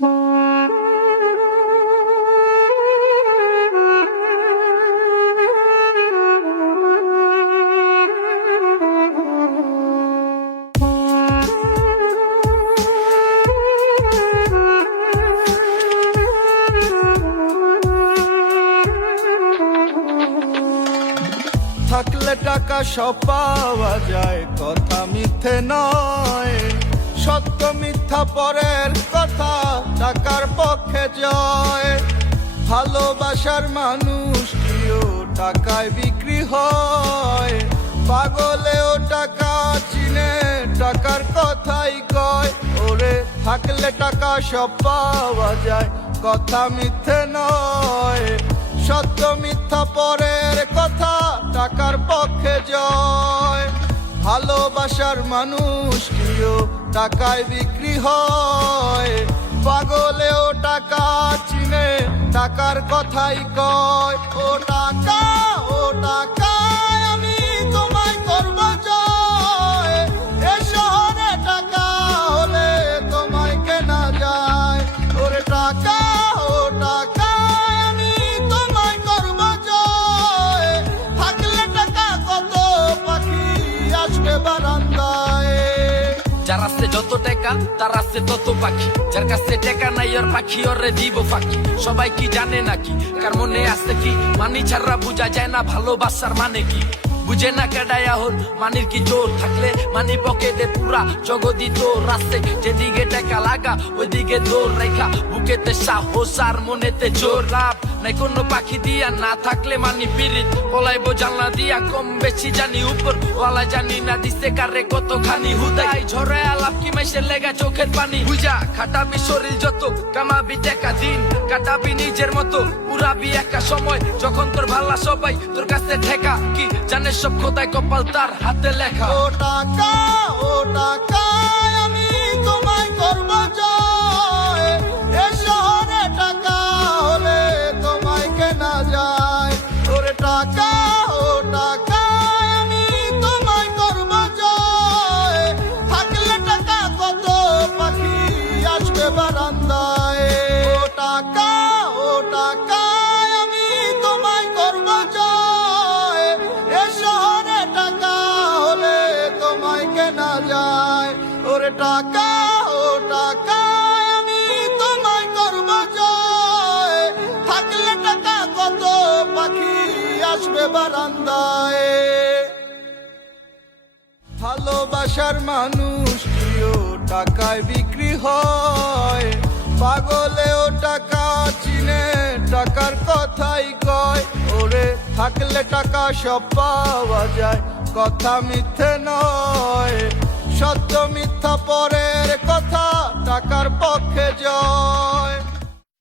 থাকলে টাকা সব পাওয়া যায়, কথা মিথ্যে নয়। সত্য মিথ্যা পরের কথা, টাকার পক্ষে জয়। ভালোবাসার মানুষ কিও টাকায় বিক্রি হয়। পাগলেও টাকা চিনে, টাকার কথাই কয়। ওরে থাকলে টাকা সব পাওয়া যায়, কথা মিথ্যে নয়। সত্য মিথ্যা পরের কথা, টাকার পক্ষে জয়। ভালোবাসার মানুষ কিও টাকায় বিক্রি হয়। পাগলেও টাকা চিনে, টাকার কথাই কয়। ও টাকা, ও টাকা, আমি তোমায় করব জয়। এ শহরে টাকা হলে তোমায় কেনা যায়। ওরে টাকা, ও টাকা, আমি তোমায় করব জয়। থাকলে টাকা কত পাখি আসবে বারান্দায়। যার আছে যত টাকা তার আছে তত পাখি, যার কাছে টাকা নাই ওর পাখি ওরে দিব ফাঁকি। সবাই কি জানে নাকি কার মনে আছে কি, মানি ছাড়া বুঝা যায় না ভালোবাসার মানে কি। বুঝে না কেডায় এখন মানির কি জোর, থাকলে মানি পকেটে পুরা জগদি তোর। রাস্তে যেদিকে টাকা লাগা ওইদিকে দৌড় রেখা, বুকেতে সাহস আর মনেতে জোর। লাভ নাই কোনো পাখি দিয়া, না থাকলে মানি পিরিত পলাইবো জানলা দিয়া। কম বেশি জানি উপর ওয়ালা, জানি না দিছে কারে কতখানি হুদাই। ঝরে আলাপ কি মাইসের লেগা চোখের পানি বুঝা। খাটাবি শরীর যত, কামাবি টাকা দিন কাটাবি নিজের মতো। উড়াবি একা সময় যখন তোর ভালা সবাই তোর কাছে ঠেকা। কি জানে সব খোদাই কপাল তার হাতে লেখা। ও টাকা, ও টাকা, আমি তোমায় করব জয়। এ শহরে টাকা হলে তোমায় কেনা যায়। ওরে টাকা, ও টাকা, আমি তোমায় করব জয়। থাকলে টাকা কত পাখি আসবে বারান্দায়। ও টাকা, ও টাকা, আমি তোমায় করব জয়। এ শহরে টাকা হলে তোমায় কেনা যায়। ওরে টাকা, ও টাকা, আমি তোমায় করব জয়। থাকলে টাকা কত পাখি আসবে বারান্দায়। ভালোবাসার মানুষ কিও টাকায় বিক্রি হয়। পাগলেও টাকা চিনে, টাকার কথাই কয়। ওরে থাকলে টাকা সব পাওয়া যায়, কথা মিথ্যে নয়।